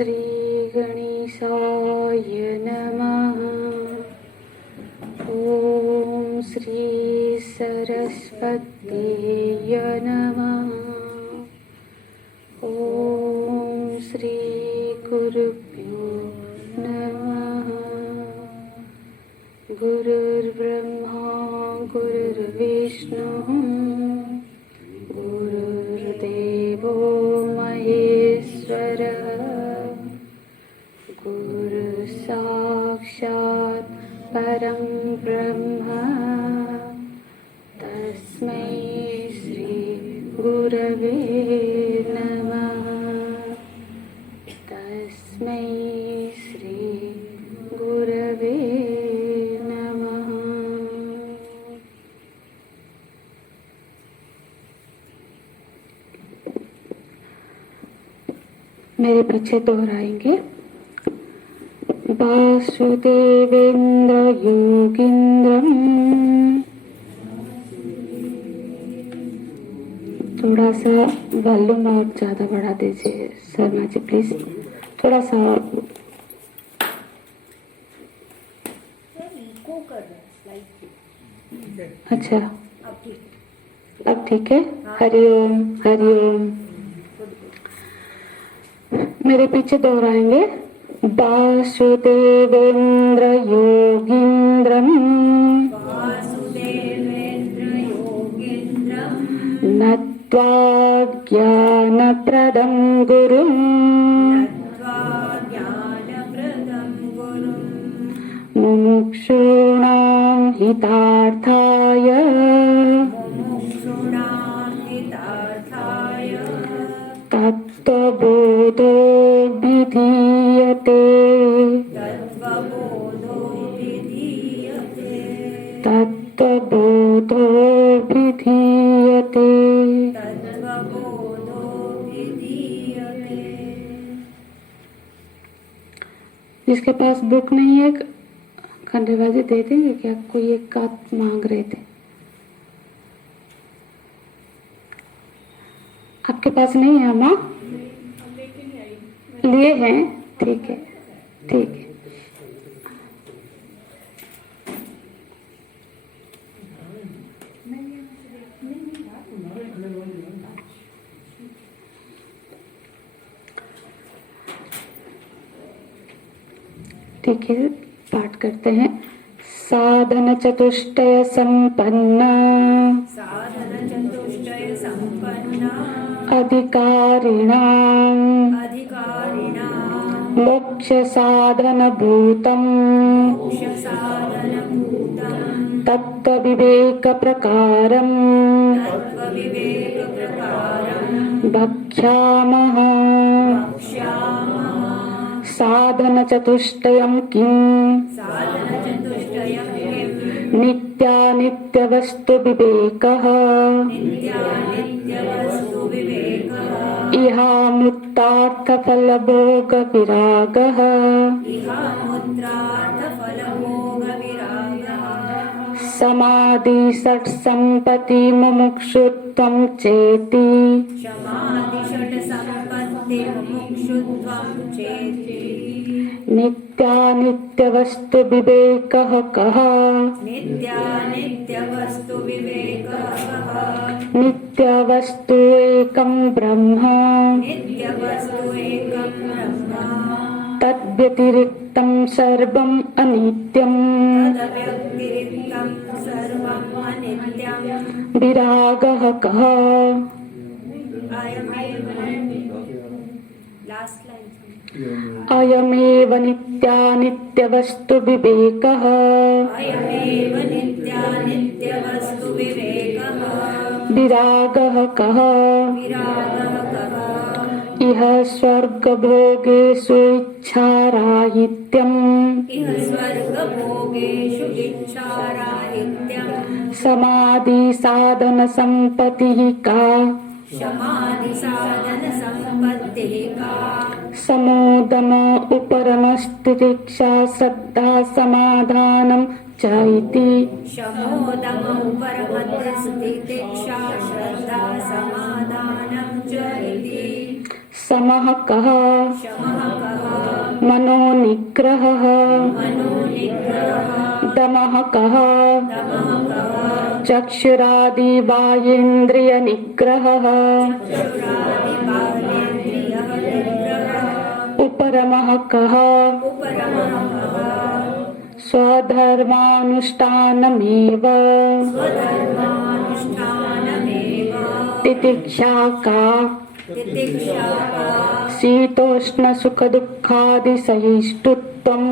श्री गणेशाय नमः। ॐ श्री सरस्वत्यै नमः। ॐ श्री गुरुभ्यो नमः। गुरुर्ब्रह्मा गुरुर्विष्णुः गुरुर्देवो महेश्वरः। गुरु साक्षात् परं ब्रह्म तस्मै श्री गुरवे नमः। तस्मै श्री गुरवे नमः। मेरे पीछे दोहराएंगे। वासुदेवेन्द्र योगीन्द्रम। थोड़ा सा वॉल्यूम और ज्यादा बढ़ा दीजिए शर्मा जी प्लीज। थोड़ा सा और। अच्छा अब ठीक है। हरिओम हरिओम। मेरे पीछे दोहराएंगे। वासुदेवेन्द्र योगीन्द्रम नत्वा ज्ञानप्रदं गुरुं मुमुक्षूणां हितार्थाय तत्त्वबोधो विधीयते। तत्त्वबोधो विधीयते। जिसके पास बुक नहीं है खंडेबाजी दे देंगे क्या? कोई एक का मांग रहे थे। आपके पास नहीं है माँ? लिए हैं? ठीक है ठीक है। ठीक है पाठ करते हैं। साधन चतुष्टय संपन्ना अधिकारिणां मोक्ष साधन भूतम् तत्व विवेक प्रकारम् वक्ष्यामः। साधन चतुष्टयं किम्? नित्यानित्य वस्तु विवेकः इहामुक्तार्थ फल भोग विरागः समाधि षट् संपत्ति मुमुक्षुत्वं चेति। नित्यानित्य वस्तु विवेकः कः? नित्य वस्तु एकं ब्रह्म तद्व्यतिरिक्तं सर्वम् अनित्यम्। विरागः कः? अयमेव नित्यानित्य वस्तु विवेकः। विरागः कः? इह स्वर्गभोगेषु इच्छाराहित्यम्। समाधि साधन संपत्तिः का? समोदम उपरमस्तितिक्षा श्रद्धा समाधानं च इति। समः कः मनोनिग्रहः दमः कः चक्षुरादि बाह्येन्द्रिय निग्रहः उपरमः कः स्वधर्मानुष्ठानमेव तितिक्षा का शीतोष्ण सुख दुःखादि सहिष्णुत्वम्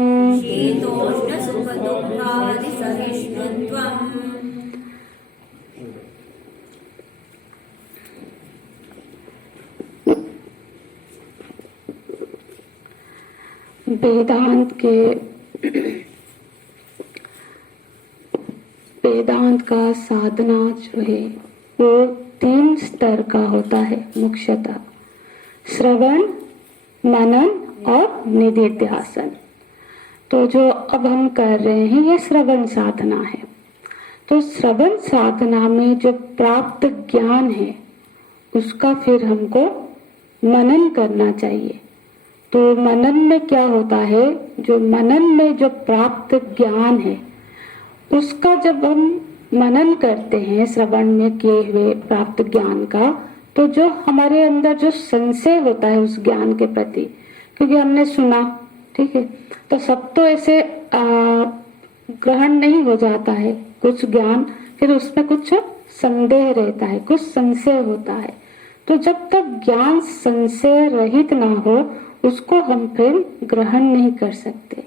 वेदांत का साधना जो है वो 3 स्तर का होता है मुख्यतः, श्रवण, मनन और निधिध्यासन। तो जो अब हम कर रहे हैं ये श्रवण साधना है। तो श्रवण साधना में जो प्राप्त ज्ञान है उसका फिर हमको मनन करना चाहिए। तो मनन में क्या होता है, जो मनन में जो प्राप्त ज्ञान है उसका जब हम मनन करते हैं श्रवण में किए हुए प्राप्त ज्ञान का, तो जो हमारे अंदर जो संशय होता है उस ज्ञान के प्रति, क्योंकि हमने सुना, ठीक है, तो सब तो ऐसे ग्रहण नहीं हो जाता है, कुछ ज्ञान फिर उसमें कुछ संदेह रहता है, कुछ संशय होता है। तो जब तक ज्ञान संशय रहित ना हो उसको हम फिर ग्रहण नहीं कर सकते।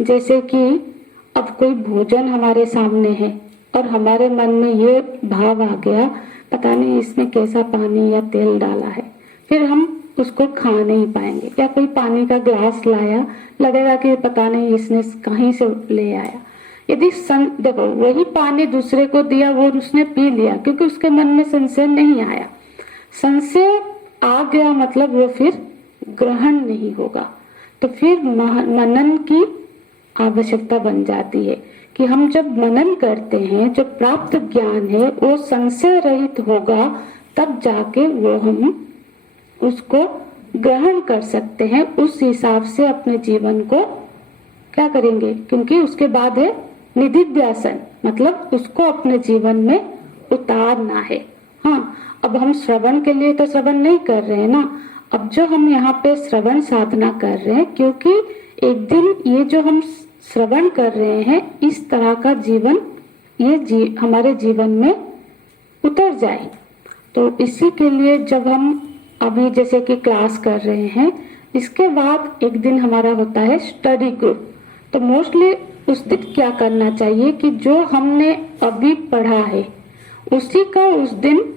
जैसे कि अब कोई भोजन हमारे सामने है और हमारे मन में ये भाव आ गया, पता नहीं इसमें कैसा पानी या तेल डाला है, फिर हम उसको खा नहीं पाएंगे। या कोई पानी का ग्लास लाया, लगेगा कि पता नहीं इसने कहीं से ले आया। यदि देखो वही पानी दूसरे को दिया, वो उसने पी लिया क्योंकि उसके मन में संशय नहीं आया। संशय आ गया मतलब वो फिर ग्रहण नहीं होगा। तो फिर मनन की आवश्यकता बन जाती है कि हम जब मनन करते हैं, जो प्राप्त ज्ञान है वो संशय रहित होगा, तब जाके वो हम उसको ग्रहण कर सकते हैं। उस हिसाब से अपने जीवन को क्या करेंगे, क्योंकि उसके बाद है निधिध्यासन, मतलब उसको अपने जीवन में उतारना है। हाँ, अब हम श्रवण के लिए तो श्रवण नहीं कर रहे हैं ना, अब जो हम यहाँ पे श्रवण साधना कर रहे हैं, क्योंकि एक दिन ये जो हम श्रवण कर रहे हैं इस तरह का जीवन ये हमारे जीवन में उतर जाए। तो इसी के लिए जब हम अभी जैसे कि क्लास कर रहे हैं, इसके बाद एक दिन हमारा होता है स्टडी ग्रुप। तो मोस्टली उस दिन क्या करना चाहिए कि जो हमने अभी पढ़ा है उसी का उस दिन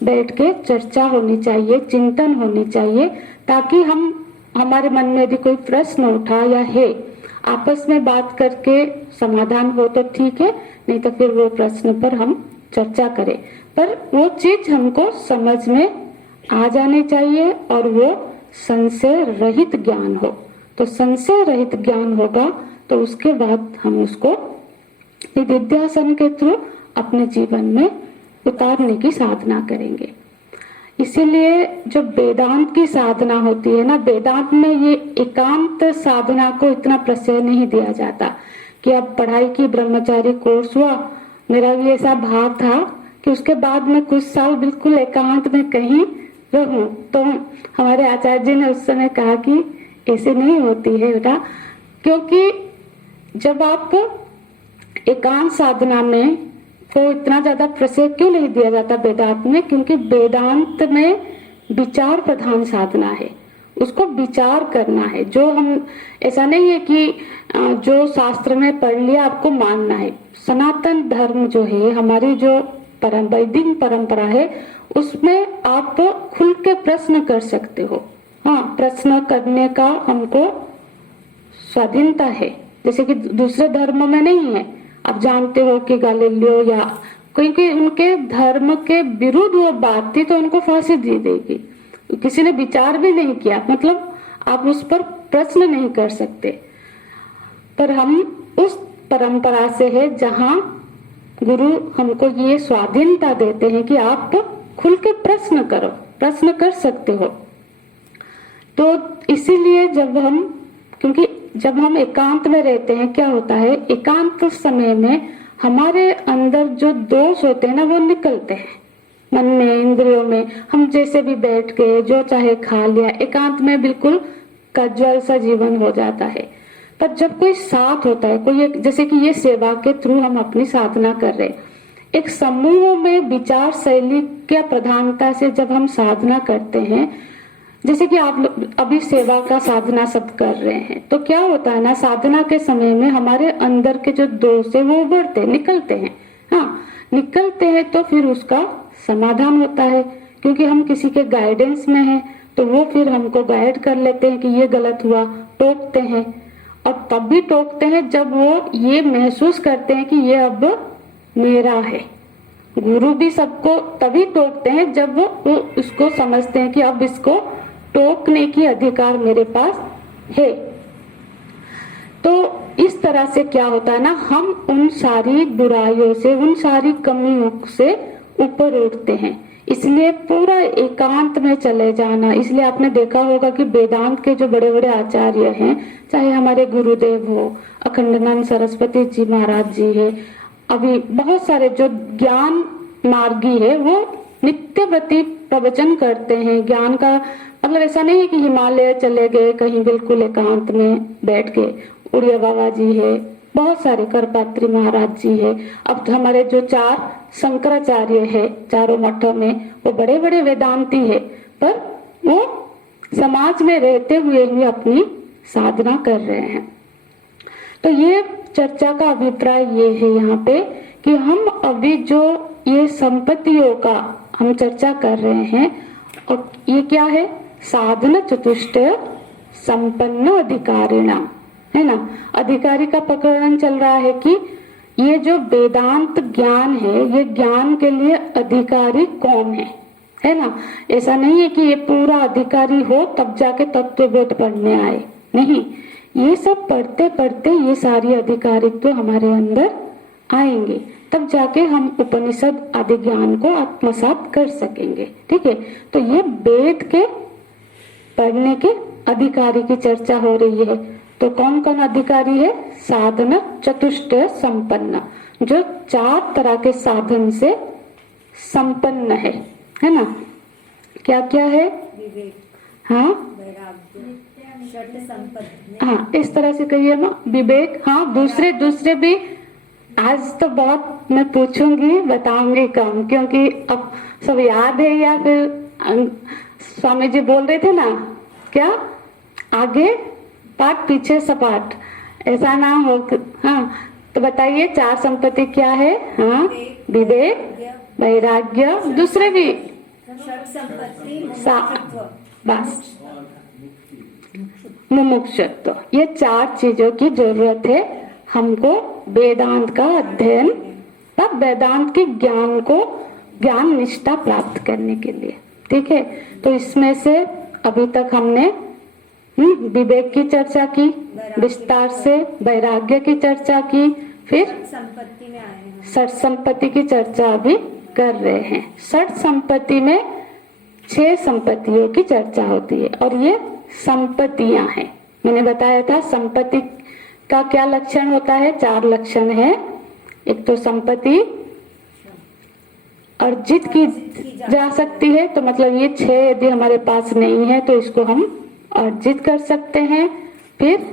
बैठ के चर्चा होनी चाहिए, चिंतन होनी चाहिए, ताकि हमारे मन में यदि कोई प्रश्न उठा या है, आपस में बात करके समाधान हो तो ठीक है, नहीं तो फिर वो प्रश्न पर हम चर्चा करें। पर वो चीज हमको समझ में आ जानी चाहिए और वो संशय रहित ज्ञान हो। तो संशय रहित ज्ञान होगा तो उसके बाद हम उसको निधिध्यासन के थ्रू अपने जीवन में उतारने की साधना करेंगे। इसीलिए जो वेदांत की साधना होती है ना, वेदांत में ये एकांत साधना को इतना प्रश्रय नहीं दिया जाता कि अब पढ़ाई की, ब्रह्मचारी कोर्स हुआ, मेरा भी ऐसा भाव था कि उसके बाद में कुछ साल बिल्कुल एकांत में कहीं रहूं। तो हमारे आचार्य जी ने उस समय कहा कि ऐसे नहीं होती है बेटा, क्योंकि जब आप एकांत साधना में तो इतना ज्यादा प्रश्रय क्यों नहीं दिया जाता वेदांत में, क्योंकि वेदांत में विचार प्रधान साधना है, उसको विचार करना है। जो हम ऐसा नहीं है कि जो शास्त्र में पढ़ लिया आपको मानना है। सनातन धर्म जो है, हमारी जो वैदिक परंपरा है, उसमें आप खुल के प्रश्न कर सकते हो। हाँ, प्रश्न करने का हमको स्वाधीनता है, जैसे कि दूसरे धर्म में नहीं है। आप जानते हो कि गालिलियो या क्योंकि उनके धर्म के विरुद्ध वो बात थी तो उनको फांसी दी देगी, किसी ने विचार भी नहीं किया, मतलब आप उस पर प्रश्न नहीं कर सकते। पर हम उस परंपरा से है जहाँ गुरु हमको ये स्वाधीनता देते हैं कि आप खुल के प्रश्न करो, प्रश्न कर सकते हो। तो इसीलिए क्योंकि जब हम एकांत में रहते हैं, क्या होता है, एकांत समय में हमारे अंदर जो दोष होते हैं ना वो निकलते हैं। मन में, इंद्रियों में, हम जैसे भी बैठ के जो चाहे खा लिया, एकांत में बिल्कुल कज्जल सा जीवन हो जाता है। पर जब कोई साथ होता है, कोई जैसे कि ये सेवा के थ्रू हम अपनी साधना कर रहे, एक समूह में विचार शैली के प्रधानता से जब हम साधना करते हैं, जैसे कि आप अभी सेवा का साधना सब कर रहे हैं, तो क्या होता है ना, साधना के समय में हमारे अंदर के जो दोष है वो उभरते, निकलते हैं। हाँ, निकलते हैं तो फिर उसका समाधान होता है, क्योंकि हम किसी के गाइडेंस में हैं, तो वो फिर हमको गाइड कर लेते हैं कि ये गलत हुआ, टोकते हैं। और तब भी टोकते हैं जब वो ये महसूस करते हैं कि ये अब मेरा है। गुरु भी सबको तभी टोकते हैं जब वो उसको समझते हैं कि अब इसको टोकने की अधिकार मेरे पास है। तो इस तरह से क्या होता है ना, हम उन सारी बुराइयों से, उन सारी कमियों से ऊपर उठते हैं। इसलिए पूरा एकांत में चले जाना। इसलिए आपने देखा होगा कि वेदांत के जो बड़े बड़े आचार्य हैं, चाहे हमारे गुरुदेव हो, अखंडानंद सरस्वती जी महाराज जी है, अभी बहुत सारे जो ज्ञान मार्गी है, वो नित्यवती प्रवचन करते हैं। ज्ञान का मतलब ऐसा नहीं है कि हिमालय चले गए कहीं बिल्कुल एकांत में बैठ के। उड़िया बाबा जी है, बहुत सारे करपात्री महाराज जी है। अब तो हमारे जो 4 शंकराचार्य है चारों मठों में, वो बड़े बड़े वेदांती है, पर वो समाज में रहते हुए भी अपनी साधना कर रहे हैं। तो ये चर्चा का अभिप्राय ये है यहाँ पे कि हम अभी जो ये संपत्तियों का हम चर्चा कर रहे हैं, और ये क्या है, साधन चतुष्टय संपन्न अधिकारिणाम, है ना। अधिकारी का प्रकरण चल रहा है कि ये जो वेदांत ज्ञान है, ये ज्ञान के लिए अधिकारी कौन है ना। ऐसा नहीं है कि ये पूरा अधिकारी हो तब जाके तत्वबोध पढ़ने आए, नहीं। ये सब पढ़ते पढ़ते ये सारी अधिकारित्व तो हमारे अंदर आएंगे, तब जाके हम उपनिषद आदि ज्ञान को आत्मसात कर सकेंगे। ठीक है, तो ये वेद के पढ़ने के अधिकारी की चर्चा हो रही है। तो कौन कौन अधिकारी है, साधन चतुष्टय संपन्न, जो 4 तरह के साधन से संपन्न है ना। क्या क्या है, हाँ हाँ, इस तरह से कहिए ना, विवेक। हाँ, दूसरे भी आज तो बहुत मैं पूछूंगी, बताऊंगी कम, क्योंकि अब सब याद है, या फिर स्वामी जी बोल रहे थे ना, क्या आगे पाठ पीछे सपाट, ऐसा ना हो। हाँ, तो बताइए 4 संपत्ति क्या है। हाँ, विवेक, वैराग्य, दूसरे भी बस मुमुक्षुत्व, ये 4 चीजों की जरूरत है हमको वेदांत का अध्ययन, तब वेदांत के ज्ञान निष्ठा प्राप्त करने के लिए। ठीक है, तो इसमें से अभी तक हमने विवेक की चर्चा की विस्तार से, वैराग्य की चर्चा की, फिर संपत्ति में आए हैं, षट संपत्ति की चर्चा अभी कर रहे हैं। षट संपत्ति में 6 संपत्तियों की चर्चा होती है, और ये संपत्तियां हैं। मैंने बताया था संपत्ति का क्या लक्षण होता है, 4 लक्षण है। एक तो संपत्ति अर्जित की जा सकती है, तो मतलब ये 6 यदि हमारे पास नहीं है तो इसको हम अर्जित कर सकते हैं। फिर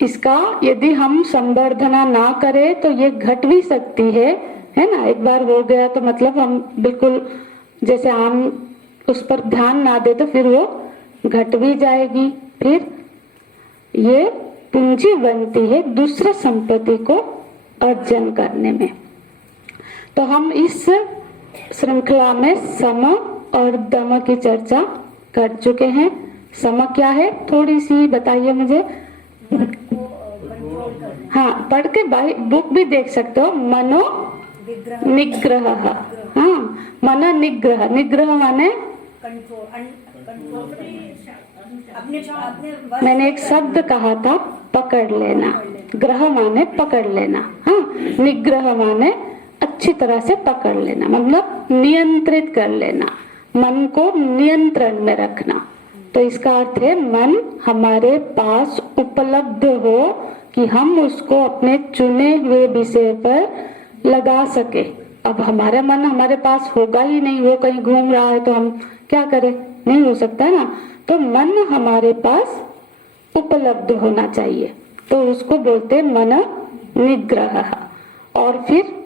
इसका यदि हम संवर्धना ना करें तो ये घट भी सकती है ना। एक बार हो गया तो मतलब हम बिल्कुल जैसे आम उस पर ध्यान ना दे तो फिर वो घट भी जाएगी। फिर ये पूंजी बनती है दूसरे संपत्ति को अर्जन करने में। तो हम इस श्रृंखला में सम और दम की चर्चा कर चुके हैं। सम क्या है, थोड़ी सी बताइए मुझे। हाँ, पढ़ के बुक भी देख सकते हो। मनो निग्रह, हाँ, मन निग्रह, निग्रह माने मैंने एक शब्द कहा था, पकड़ लेना। ग्रह माने पकड़ लेना, हाँ, निग्रह माने अच्छी तरह से पकड़ लेना, मतलब नियंत्रित कर लेना, मन को नियंत्रण में रखना। तो इसका अर्थ है मन हमारे पास उपलब्ध हो कि हम उसको अपने चुने हुए विषय पर लगा सके। अब हमारा मन हमारे पास होगा ही नहीं, वो कहीं घूम रहा है तो हम क्या करें, नहीं हो सकता है ना। तो मन हमारे पास उपलब्ध होना चाहिए, तो उसको बोलते हैं मन निग्रह। और फिर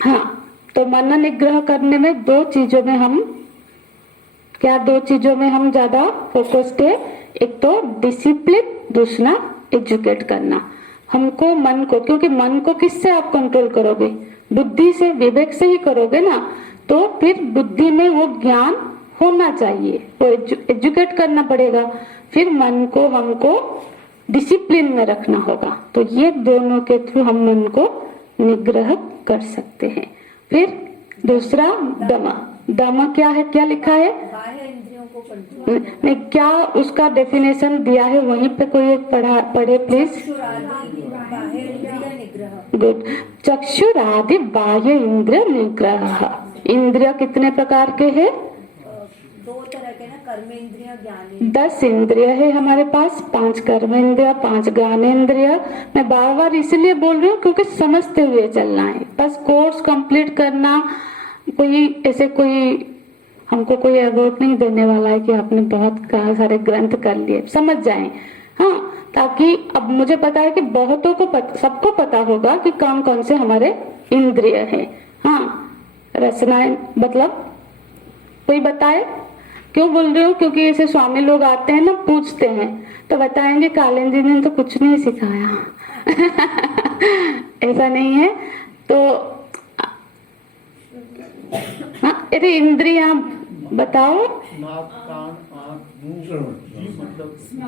हाँ, तो मन निग्रह करने में दो चीजों में हम ज्यादा फोकस्ड है। एक तो डिसिप्लिन, दूसरा एजुकेट करना। हमको मन को, क्योंकि मन को किससे आप कंट्रोल करोगे, बुद्धि से, विवेक से ही करोगे ना। तो फिर बुद्धि में वो ज्ञान होना चाहिए, वो एजुकेट करना पड़ेगा। फिर मन को हमको डिसिप्लिन में रखना होगा। तो ये दोनों के थ्रू हम मन को निग्रह कर सकते हैं। फिर दूसरा दम। दम क्या है, क्या लिखा है, बाह्य इंद्रियों को कंट्रोल, नहीं क्या उसका डेफिनेशन दिया है, वहीं पे कोई एक पढ़े प्लीज। बाह्य इंद्रिय निग्रह। गुड। चक्षुरादि बाह्य इंद्रिय निग्रह। इंद्रिय कितने प्रकार के हैं, दो तरह के ना, कर्म इंद्रिय, ज्ञान 10 इंद्रिय है हमारे पास, 5 कर्म इंद्रिय, 5 ज्ञान इंद्रिय। मैं बार बार इसलिए बोल रही हूँ क्योंकि समझते हुए चलना है। बस कोर्स कंप्लीट करना, कोई हमको कोई अवार्ड नहीं देने वाला है कि आपने बहुत सारे ग्रंथ कर लिए, समझ जाएं। हाँ, ताकि अब मुझे पता है कि बहुतों को सबको पता होगा कि कौन कौन से हमारे इंद्रिय हैं। हाँ, रचनाएं मतलब कोई बताए, क्यों बोल रही हूँ, क्योंकि ऐसे स्वामी लोग आते हैं ना, पूछते हैं तो बताएंगे कालिंदी जी ने तो कुछ नहीं सिखाया। ऐसा नहीं है। तो हाँ, अरे इंद्रियां बताओ। नाक, कान, आँख, मुंह,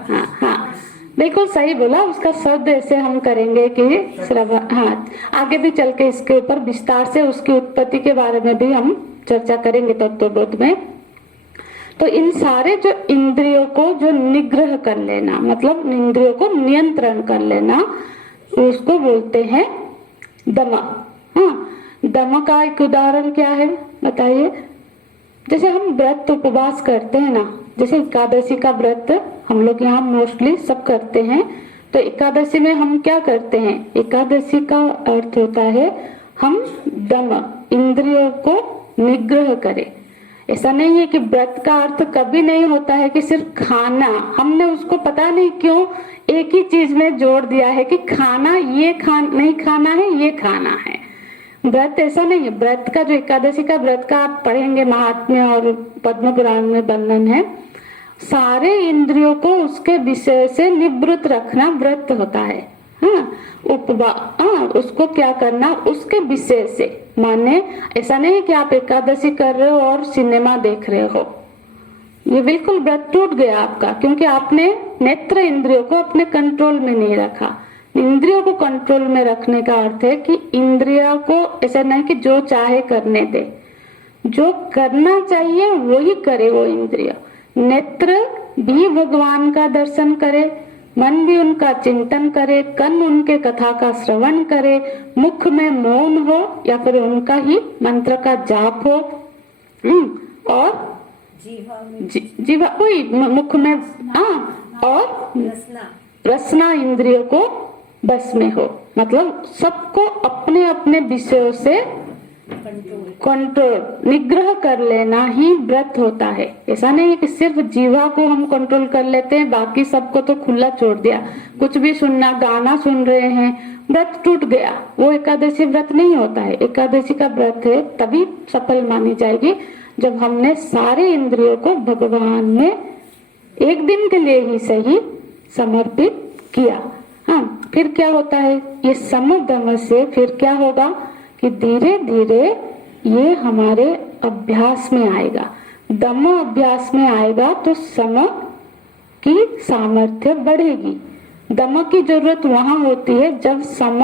हाँ हाँ, बिल्कुल सही बोला। उसका शब्द ऐसे हम करेंगे कि श्रवण। हाँ, आगे भी चल के इसके ऊपर विस्तार से उसकी उत्पत्ति के बारे में भी हम चर्चा करेंगे तत्वबोध में। तो इन सारे जो इंद्रियों को जो निग्रह कर लेना, मतलब इंद्रियों को नियंत्रण कर लेना, उसको बोलते हैं दम। हाँ, दम का एक उदाहरण क्या है बताइए। जैसे हम व्रत उपवास करते हैं ना, जैसे एकादशी का व्रत हम लोग यहाँ मोस्टली सब करते हैं। तो एकादशी में हम क्या करते हैं, एकादशी का अर्थ होता है हम दम, इंद्रियों को निग्रह करें। ऐसा नहीं है कि व्रत का अर्थ कभी नहीं होता है कि सिर्फ खाना। हमने उसको पता नहीं क्यों एक ही चीज में जोड़ दिया है कि खाना, ये नहीं खाना है, ये खाना है। व्रत ऐसा नहीं है। व्रत का जो एकादशी का व्रत का आप पढ़ेंगे, महात्म्य और पद्म पुराण में वर्णन है। सारे इंद्रियों को उसके विषय से निवृत्त रखना व्रत होता है। हाँ, उसको क्या करना, उसके विषय से। माने ऐसा नहीं कि आप एकादशी कर रहे हो और सिनेमा देख रहे हो, ये बिल्कुल व्रत टूट गया आपका, क्योंकि आपने नेत्र इंद्रियों को अपने कंट्रोल में नहीं रखा। इंद्रियों को कंट्रोल में रखने का अर्थ है कि इंद्रियों को ऐसा नहीं कि जो चाहे करने दे, जो करना चाहिए वही करे वो इंद्रिय। नेत्र भी भगवान का दर्शन करे, मन भी उनका चिंतन करे, कान उनके कथा का श्रवण करे, मुख में मौन हो या फिर उनका ही मंत्र का जाप हो, और जीवा वही मुख में, और रसना इंद्रियों को बस में हो। मतलब सबको अपने अपने विषयों से कंट्रोल, निग्रह कर लेना ही व्रत होता है। ऐसा नहीं है कि सिर्फ जीवा को हम कंट्रोल कर लेते हैं, बाकी सबको तो खुला छोड़ दिया, कुछ भी सुनना, गाना सुन रहे हैं, व्रत टूट गया। वो एकादशी व्रत नहीं होता है। एकादशी का व्रत है तभी सफल मानी जाएगी जब हमने सारे इंद्रियों को भगवान में एक दिन के लिए ही सही समर्पित किया। हाँ, फिर क्या होता है, ये समदम से फिर क्या होगा कि धीरे धीरे ये हमारे अभ्यास में आएगा। दम अभ्यास में आएगा तो सम की सामर्थ्य बढ़ेगी। दम की जरूरत वहां होती है जब सम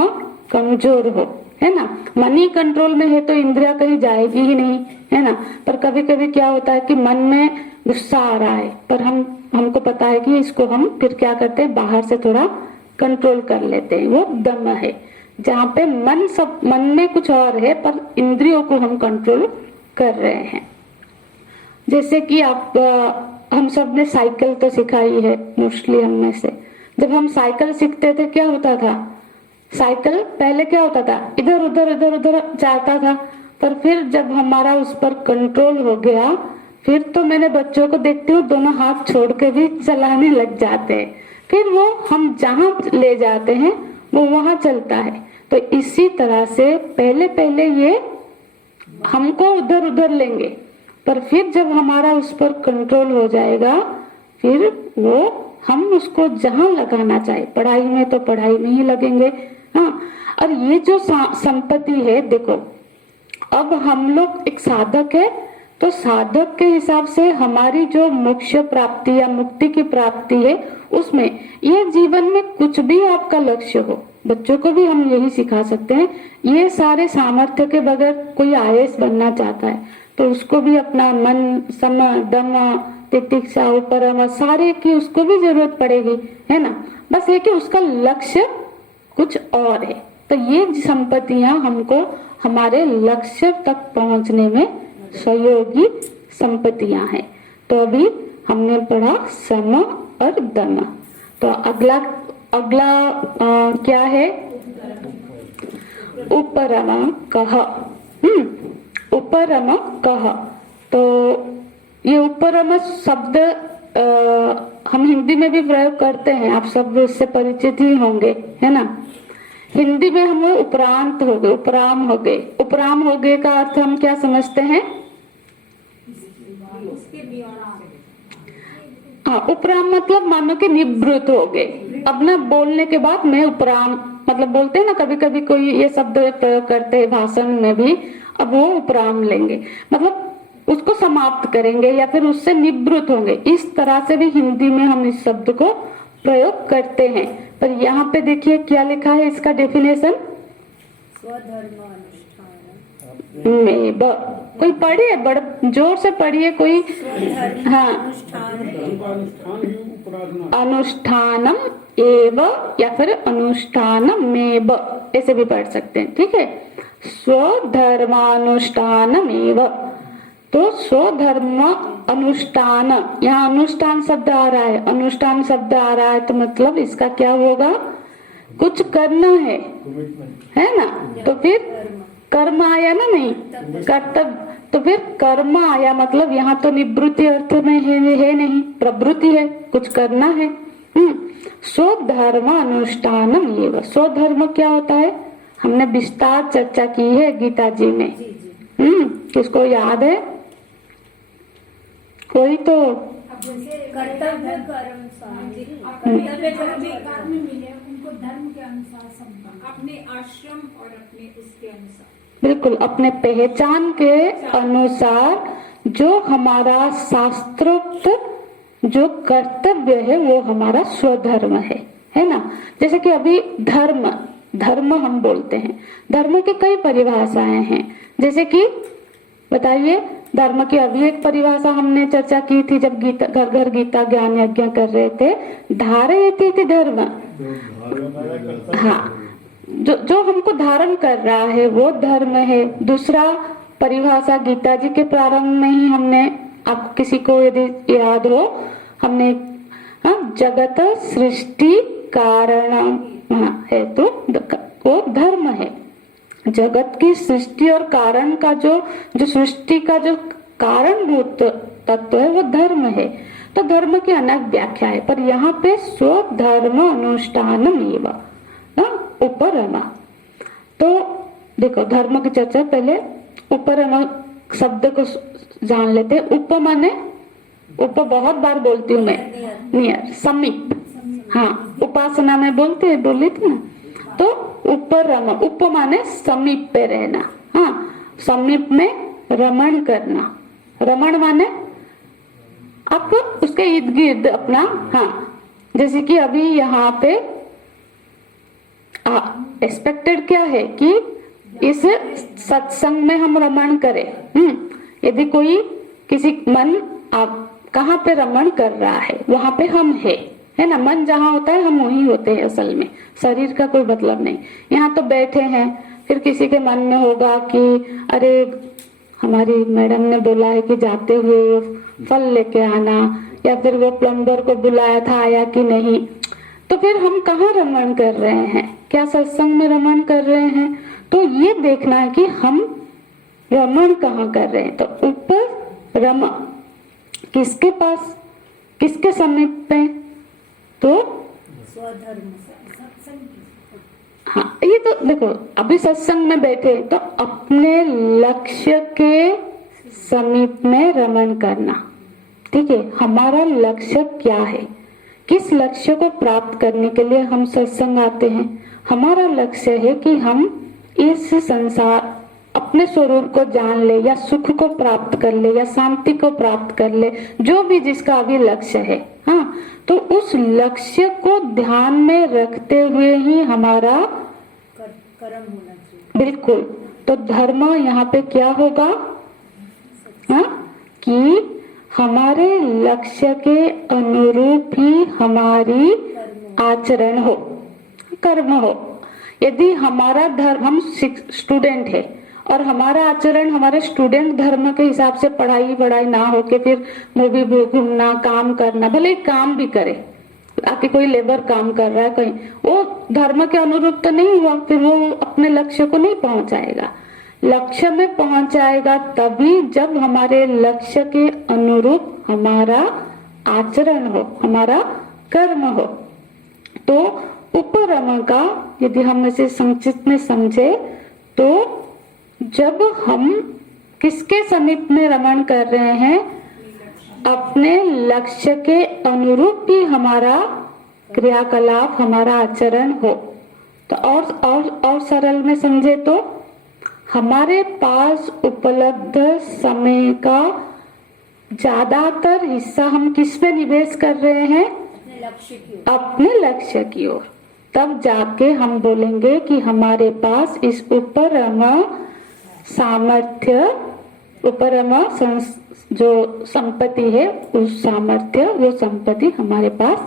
कमजोर हो, है ना। मन ही कंट्रोल में है तो इंद्रिया कहीं जाएगी ही नहीं, है ना। पर कभी कभी क्या होता है कि मन में गुस्सा आ रहा है, पर हमको पता है कि इसको हम फिर क्या करते हैं, बाहर से थोड़ा कंट्रोल कर लेते हैं। वो दम है, जहाँ पे मन में कुछ और है पर इंद्रियों को हम कंट्रोल कर रहे हैं। जैसे कि आप हम सब ने साइकिल तो सिखाई है मोस्टली हम में से। जब हम साइकिल सीखते थे क्या होता था, साइकिल पहले क्या होता था, इधर उधर इधर उधर जाता था, पर फिर जब हमारा उस पर कंट्रोल हो गया, फिर तो मैंने बच्चों को देखती हूँ दोनों हाथ छोड़ के भी चलाने लग जाते हैं। फिर वो हम जहाँ ले जाते हैं वो वहां चलता है। तो इसी तरह से पहले पहले ये हमको उधर उधर लेंगे, पर फिर जब हमारा उस पर कंट्रोल हो जाएगा, फिर वो हम उसको जहां लगाना चाहे, पढ़ाई में तो पढ़ाई में ही लगेंगे। हाँ, और ये जो संपत्ति है, देखो अब हम लोग एक साधक है, तो साधक के हिसाब से हमारी जो मोक्ष प्राप्ति या मुक्ति की प्राप्ति है, उसमें ये जीवन में कुछ भी आपका लक्ष्य हो, बच्चों को भी हम यही सिखा सकते हैं। ये सारे सामर्थ्य के बगैर कोई आईएएस बनना चाहता है तो उसको भी अपना मन, सम, दम, तितिक्षा, उपरम सारे की उसको भी जरूरत पड़ेगी, है ना। बस ये कि उसका लक्ष्य कुछ और है। तो ये संपत्तियां हमको हमारे लक्ष्य तक पहुंचने में सहयोगी संपत्तियां हैं। तो अभी हमने पढ़ा सम और दम। तो अगला क्या है, उपरम कह। उपरम कह, तो ये उपरम शब्द हम हिंदी में भी प्रयोग करते हैं, आप सब इससे परिचित ही होंगे, है ना। हिंदी में हम उपरांत हो गए, उपराम हो गए। उपराम हो गए का अर्थ हम क्या समझते हैं, हाँ, उपराम मतलब मानो कि निवृत्त हो गए। अब ना बोलने के बाद मैं उपराम मतलब बोलते हैं ना, कभी कभी कोई ये शब्द प्रयोग करते हैं भाषण में भी, अब वो उपराम लेंगे मतलब उसको समाप्त करेंगे या फिर उससे निवृत्त होंगे। इस तरह से भी हिंदी में हम इस शब्द को प्रयोग करते हैं। पर यहाँ पे देखिए क्या लिखा है इसका डेफिनेशन, में कोई पढ़िए, बड़ जोर से पढ़िए कोई। हाँ, अनुष्ठानम एव या फिर अनुष्ठानमेव ऐसे भी पढ़ सकते हैं, ठीक है। स्वधर्मानुष्ठानमेव, तो स्वधर्म अनुष्ठान, यहाँ अनुष्ठान शब्द आ रहा है, अनुष्ठान शब्द आ रहा है तो मतलब इसका क्या होगा, कुछ करना है ना। तो फिर कर्म आया ना, नहीं कर्तव्य, तो फिर कर्म आया मतलब यहाँ तो निवृत्ति अर्थ में है नहीं, प्रवृत्ति है, कुछ करना है। स्वधर्म अनुष्ठानम एव, स्वधर्म क्या होता है हमने विस्तार चर्चा की है गीता जी में। किसको याद है, कोई तो कर्तव्य कर्म मिले उनको धर्म के अनुसार, अपने आश्रम और अपने उसके अनुसार, बिल्कुल अपने पहचान के अनुसार जो हमारा शास्त्रोक्त जो कर्तव्य है वो हमारा स्वधर्म है ना। जैसे कि अभी धर्म, धर्म हम बोलते हैं, धर्म की कई परिभाषाएं हैं। जैसे कि बताइए, धर्म की अभी एक परिभाषा हमने चर्चा की थी जब गीता घर घर गीता ज्ञान यज्ञ कर रहे थे, धारयति थी धर्म। हाँ, जो हमको धारण कर रहा है वो धर्म है। दूसरा परिभाषा गीता जी के प्रारंभ में ही हमने, आप किसी को यदि याद हो, हमने जगत सृष्टि कारण हेतु वो धर्म है। जगत की सृष्टि और कारण का जो सृष्टि का जो कारणभूत तत्व है वो धर्म है। तो धर्म की अनेक व्याख्या है, पर यहाँ पे स्वधर्म अनुष्ठानमेव उपरम। तो देखो धर्म की चर्चा, पहले उपरम शब्द को जान लेते। उप माने, उप बहुत बार बोलती हूँ मैं, नियर, समीप। हाँ, उपासना में बोली थी ना। तो उपरम, उप माने समीप पे रहना। हाँ, समीप में रमण करना। रमण माने आप उसके इर्द गिर्द अपना, हाँ, जैसे कि अभी यहाँ पे एक्सपेक्टेड क्या है कि इस सत्संग में हम रमण करें। यदि कोई किसी मन आप कहाँ पे रमण कर रहा है वहां पे हम है ना। मन जहाँ होता है हम वहीं होते हैं, असल में शरीर का कोई मतलब नहीं। यहाँ तो बैठे हैं, फिर किसी के मन में होगा कि अरे हमारी मैडम ने बोला है कि जाते हुए फल लेके आना, या फिर वो प्लम्बर को बुलाया था आया कि नहीं, तो फिर हम कहाँ रमण कर रहे हैं? क्या सत्संग में रमण कर रहे हैं? तो ये देखना है कि हम रमण कहाँ कर रहे हैं। तो ऊपर रमा किसके पास, किसके समीप में? तो स्वधर्म सत्संग। हाँ, ये तो देखो अभी सत्संग में बैठे तो अपने लक्ष्य के समीप में रमण करना। ठीक है, हमारा लक्ष्य क्या है, किस लक्ष्य को प्राप्त करने के लिए हम सत्संग आते हैं? हमारा लक्ष्य है कि हम इस संसार अपने स्वरूप को जान ले, या सुख को प्राप्त कर ले, या शांति को प्राप्त कर ले, जो भी जिसका अभी लक्ष्य है। हाँ, तो उस लक्ष्य को ध्यान में रखते हुए ही हमारा कर्म होना चाहिए। बिल्कुल। तो धर्म यहाँ पे क्या होगा? हाँ, कि हमारे लक्ष्य के अनुरूप ही हमारी आचरण हो, कर्म हो। यदि हमारा धर्म, हम स्टूडेंट है और हमारा आचरण हमारे स्टूडेंट धर्म के हिसाब से पढ़ाई वढ़ाई ना हो के फिर मूवी घूमना, काम करना, भले काम भी करे, आके कोई लेबर काम कर रहा है कहीं, वो धर्म के अनुरूप तो नहीं हुआ, फिर वो अपने लक्ष्य को नहीं पहुंचाएगा। लक्ष्य में पहुंचाएगा तभी जब हमारे लक्ष्य के अनुरूप हमारा आचरण हो, हमारा कर्म हो। तो उपरम का यदि हम इसे संक्षिप्त में समझे तो जब हम किसके समीप में रमण कर रहे हैं? अपने लक्ष्य के अनुरूप ही हमारा क्रियाकलाप, हमारा आचरण हो। तो और सरल में समझे तो हमारे पास उपलब्ध समय का ज्यादातर हिस्सा हम किस में निवेश कर रहे हैं? अपने लक्ष्य की ओर। तब जाके हम बोलेंगे कि हमारे पास इस उपरम सामर्थ्य, उपरम जो संपत्ति है, उस सामर्थ्य, वो संपत्ति हमारे पास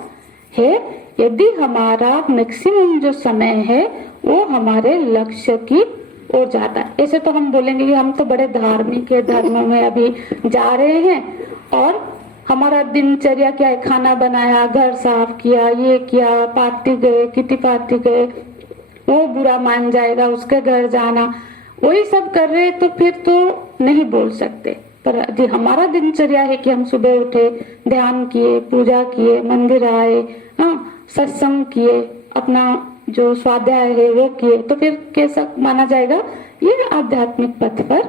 है। यदि हमारा मैक्सिमम जो समय है वो हमारे लक्ष्य की ओर जाता है। ऐसे तो हम बोलेंगे कि हम तो बड़े धार्मिक है, धर्म में अभी जा रहे हैं और हमारा दिनचर्या क्या है, खाना बनाया, घर साफ किया, ये किया, पार्टी गए, किटी पार्टी गए, वो बुरा मान जाएगा, उसके घर जाना, वही सब कर रहे तो फिर तो नहीं बोल सकते। पर यदि हमारा दिनचर्या है कि हम सुबह उठे, ध्यान किए, पूजा किए, मंदिर आए, हाँ, सत्संग किए, अपना जो स्वाध्याय है वो किए, तो फिर कैसा माना जाएगा? ये आध्यात्मिक पथ पर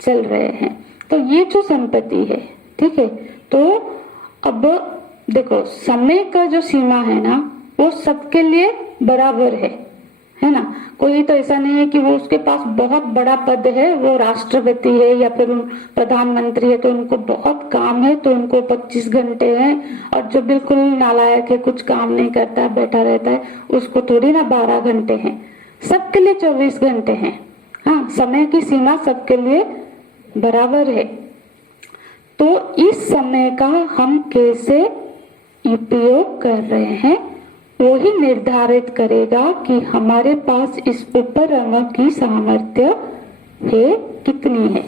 चल रहे हैं। तो ये जो संपत्ति है, ठीक है। तो अब देखो समय का जो सीमा है ना वो सबके लिए बराबर है ना। कोई तो ऐसा नहीं है कि वो उसके पास बहुत बड़ा पद है, वो राष्ट्रपति है या फिर प्रधानमंत्री है तो उनको बहुत काम है तो उनको 25 घंटे हैं, और जो बिल्कुल नालायक है, कुछ काम नहीं करता है, बैठा रहता है, उसको थोड़ी ना 12 घंटे हैं। सबके लिए 24 घंटे हैं। हाँ, समय की सीमा सबके लिए बराबर है। तो इस समय का हम कैसे उपयोग कर रहे हैं वो ही निर्धारित करेगा कि हमारे पास इस उपरम की सामर्थ्य है कितनी है।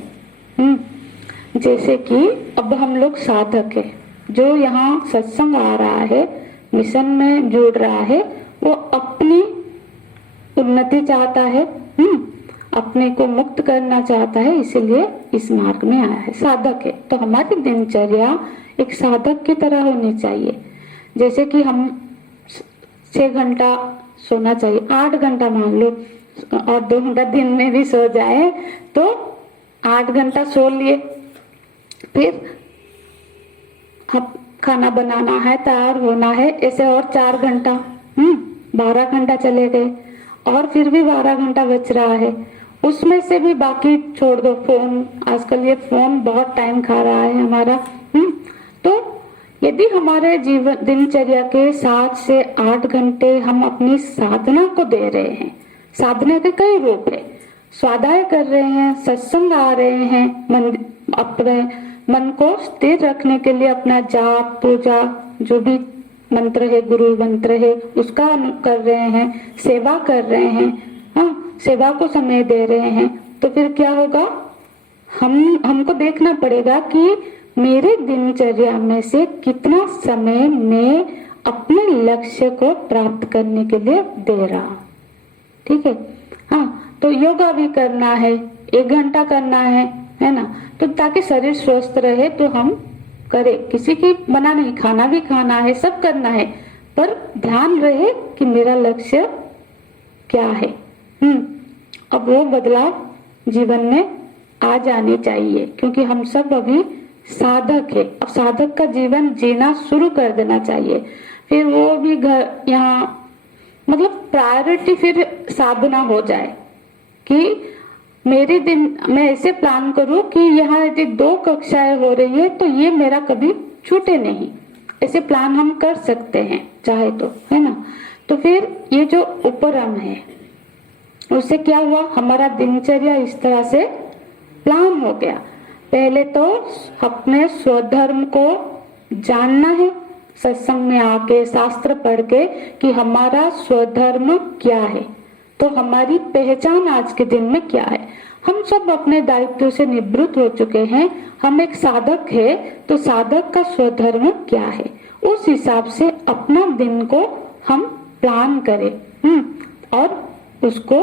जैसे कि अब हम लोग साधक है, जो यहाँ सत्संग आ रहा है, मिशन में जुड़ रहा है, वो अपनी उन्नति चाहता है, अपने को मुक्त करना चाहता है, इसलिए इस मार्ग में आया है, साधक है। तो हमारी दिनचर्या एक साधक की तरह होनी चाहिए। जैसे कि हम 6 घंटा सोना चाहिए, 8 घंटा मान लो, और 2 घंटा दिन में भी सो जाए तो 8 घंटा सो लिए, फिर खाना बनाना है, तैयार होना है, ऐसे और 4 घंटा, 12 घंटा चले गए, और फिर भी 12 घंटा बच रहा है। उसमें से भी बाकी छोड़ दो, फोन, आजकल ये फोन बहुत टाइम खा रहा है हमारा। तो यदि हमारे जीवन दिनचर्या के 7 से 8 घंटे हम अपनी साधना को दे रहे हैं, साधना के कई रूप है, स्वाध्याय कर रहे हैं, सत्संग आ रहे हैं, अपने मन को स्थिर रखने के लिए अपना जाप, पूजा, जो भी मंत्र है, गुरु मंत्र है, उसका कर रहे हैं, सेवा कर रहे हैं, हाँ, सेवा को समय दे रहे हैं, तो फिर क्या होगा? हमको देखना पड़ेगा कि मेरे दिनचर्या में से कितना समय मैं अपने लक्ष्य को प्राप्त करने के लिए दे रहा हूं। ठीक है। हाँ, तो योगा भी करना है, 1 घंटा करना है ना, तो ताकि शरीर स्वस्थ रहे तो हम करें। किसी की मना नहीं, खाना भी खाना है, सब करना है, पर ध्यान रहे कि मेरा लक्ष्य क्या है। अब वो बदलाव जीवन में आ जानी चाहिए, क्योंकि हम सब अभी साधक है। अब साधक का जीवन जीना शुरू कर देना चाहिए। फिर वो भी घर यहाँ मतलब प्रायोरिटी फिर साधना हो जाए कि मेरे दिन मैं ऐसे प्लान करूं कि यहाँ यदि 2 कक्षाएं हो रही है तो ये मेरा कभी छूटे नहीं। ऐसे प्लान हम कर सकते हैं चाहे तो, है ना। तो फिर ये जो उपरम है उससे क्या हुआ, हमारा दिनचर्या इस तरह से प्लान हो गया। पहले तो अपने स्वधर्म को जानना है, सत्संग में आके शास्त्र पढ़ के कि हमारा स्वधर्म क्या है, तो हमारी पहचान आज के दिन में क्या है। हम सब अपने दायित्व से निवृत्त हो चुके हैं, हम एक साधक है, तो साधक का स्वधर्म क्या है, उस हिसाब से अपना दिन को हम प्लान करें। और उसको